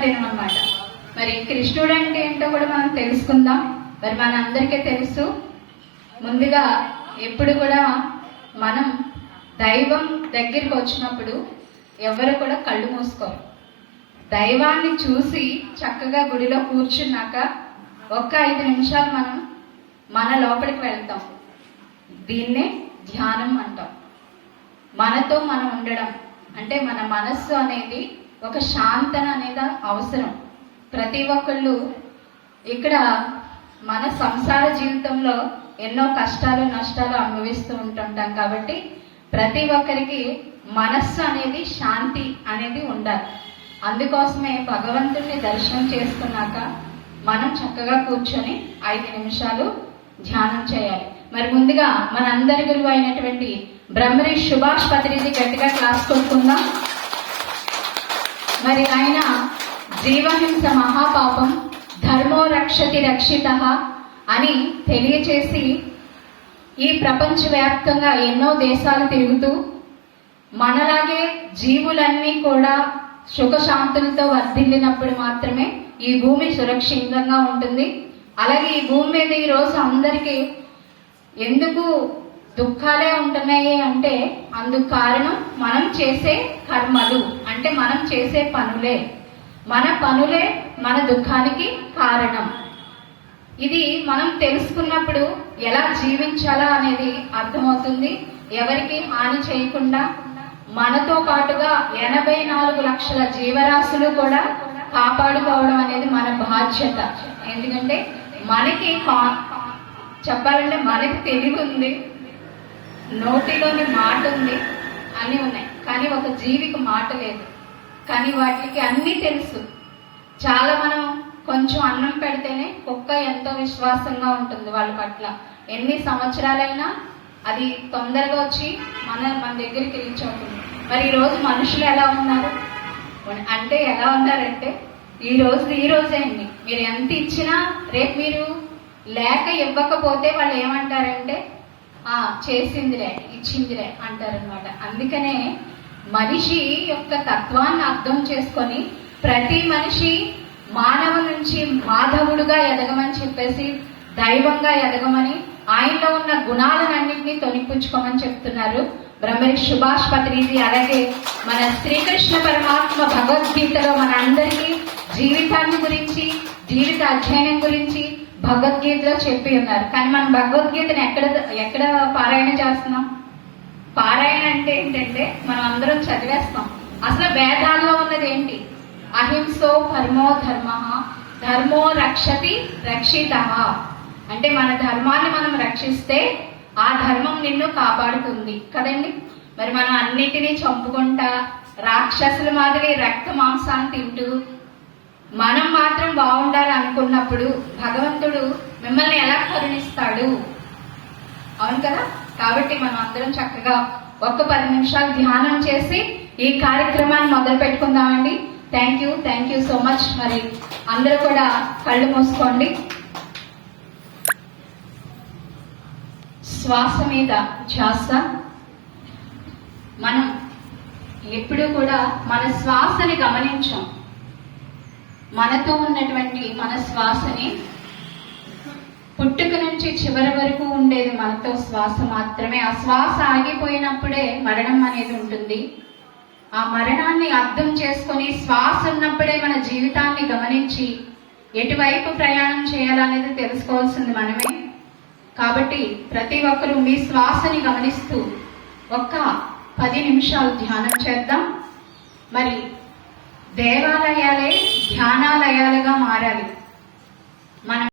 జన్మదినం అన్నమాట. మరి కృష్ణుడు అంటే ఏంటో కూడా మనం తెలుసుకుందాం. మరి మన అందరికీ తెలుసు, ముందుగా ఎప్పుడు కూడా మనం దైవం దగ్గరికి వచ్చినప్పుడు ఎవరు కూడా కళ్ళు మూసుకోరు. దైవాన్ని చూసి చక్కగా గుడిలో కూర్చున్నాక ఒక్క 5 నిమిషాలు మనం మన లోపలికి వెళ్తాం. దీన్నే ధ్యానం అంటాం. మనతో మనం ఉండడం అంటే మన మనస్సు అనేది ఒక శాంతన అనేది అవసరం. ప్రతి ఒక్కళ్ళు ఇక్కడ మన సంసార జీవితంలో ఎన్నో కష్టాలు నష్టాలు అనుభవిస్తూ ఉంటుంటాం. కాబట్టి ప్రతి ఒక్కరికి మనస్సు అనేది శాంతి అనేది ఉండాలి. అందుకోసమే భగవంతుడిని దర్శనం చేసుకున్నాక మనం చక్కగా కూర్చొని 5 నిమిషాలు ధ్యానం చేయాలి. మరి ముందుగా మన అందరి గురువు అయినటువంటి బ్రహ్మర్షి సుభాష్ పత్రిజీ గట్టిగా క్లాస్ కొట్టుకుందాం. మరి ఆయన జీవహింస మహాపాపం, ధర్మో రక్షతి రక్షితః అని తెలియచేసి ఈ ప్రపంచవ్యాప్తంగా ఎన్నో దేశాలు తిరుగుతూ మనలాగే జీవులన్నీ కూడా సుఖశాంతులతో వర్ధిల్లినప్పుడు మాత్రమే ఈ భూమి సురక్షితంగా ఉంటుంది. అలాగే ఈ భూమి మీద ఈ రోజు అందరికీ ఎందుకు దుఃఖాలే ఉంటున్నాయి అంటే అందుకు కారణం మనం చేసే కర్మలు, అంటే మనం చేసే పనులే. మన పనులే మన దుఃఖానికి కారణం. ఇది మనం తెలుసుకున్నప్పుడు ఎలా జీవించాలా అనేది అర్థమవుతుంది. ఎవరికి హాని చేయకుండా మనతో పాటుగా 84 లక్షల జీవరాశులు కూడా కాపాడుకోవడం అనేది మన బాధ్యత. ఎందుకంటే మనకి చెప్పాలంటే మనకి తెలివి ఉంది, నోటిలోని మాట ఉంది, అన్నీ ఉన్నాయి. కానీ ఒక జీవికి మాట లేదు. కానీ వాటికి అన్నీ తెలుసు. చాలా మనం కొంచెం అన్నం పెడితేనే కుక్క ఎంతో విశ్వాసంగా ఉంటుంది వాళ్ళ పట్ల. ఎన్ని సంవత్సరాలైనా అది తొందరగా వచ్చి మన దగ్గరికి రీచ్ అవుతుంది. మరి ఈ రోజు మనుషులు ఎలా ఉన్నారు అంటే ఎలా ఉన్నారంటే ఈ రోజే అండి మీరు ఎంత ఇచ్చినా రేపు మీరు లేక ఇవ్వకపోతే వాళ్ళు ఏమంటారంటే చేసిందిలే ఇచ్చిందిలే అంటారనమాట. అందుకనే మనిషి యొక్క తత్వాన్ని అర్థం చేసుకొని ప్రతి మనిషి మానవ నుంచి మాధవుడుగా ఎదగమని చెప్పేసి దైవంగా ఎదగమని ఆయనలో ఉన్న గుణాలన్నింటినీ తొనిపుచ్చుకోమని చెప్తున్నారు బ్రహ్మర్షి సుభాష్ పత్రిజీ. అలాగే మన శ్రీకృష్ణ పరమాత్మ భగవద్గీతలో మన అందరికీ జీవితాన్ని గురించి, జీవిత అధ్యయనం గురించి భగవద్గీతలో చెప్పి ఉన్నారు. కానీ మనం భగవద్గీతను ఎక్కడ పారాయణ చేస్తున్నాం? పారాయణ అంటే ఏంటంటే మనం అందరం చదివేస్తాం. అసలు వేదాల్లో ఉన్నది ఏంటి? అహింసో పరమో ధర్మ, ధర్మో రక్షతి రక్షితః. అంటే మన ధర్మాన్ని మనం రక్షిస్తే ఆ ధర్మం నిన్ను కాపాడుతుంది కదండి. మరి మనం అన్నిటినీ చంపుకుంటా రాక్షసుల మాదిరి రక్త మాంసాన్ని తింటూ మనం మాత్రం బాగుండాలి అనుకున్నప్పుడు భగవంతుడు మిమ్మల్ని ఎలా కరుణిస్తాడు? అవును కదా. కాబట్టి మనం అందరం చక్కగా ఒక్క 10 నిమిషాలు ధ్యానం చేసి ఈ కార్యక్రమాన్ని మొదలు పెట్టుకుందామండి. Thank you so much. మరి అందరూ కూడా కళ్ళు మూసుకోండి. శ్వాస మీద ధ్యాస. మనం ఎప్పుడు కూడా మన శ్వాసని గమనించాం. మనతో ఉన్నటువంటి మన శ్వాసని పుట్టుక నుంచి చివరి వరకు ఉండేది మనతో శ్వాస మాత్రమే. ఆ శ్వాస ఆగిపోయినప్పుడే మరణం అనేది ఉంటుంది. ఆ మరణాన్ని అర్థం చేసుకొని శ్వాస ఉన్నప్పుడే మన జీవితాన్ని గమనించి ఎటువైపు ప్రయాణం చేయాలనేది తెలుసుకోవాల్సింది మనమే. కాబట్టి ప్రతి ఒక్కరూ మీ శ్వాసని గమనిస్తూ ఒక్క 10 నిమిషాలు ధ్యానం చేద్దాం. మరి దేవాలయాలే ధ్యానాలయాలుగా మారాలి. మనం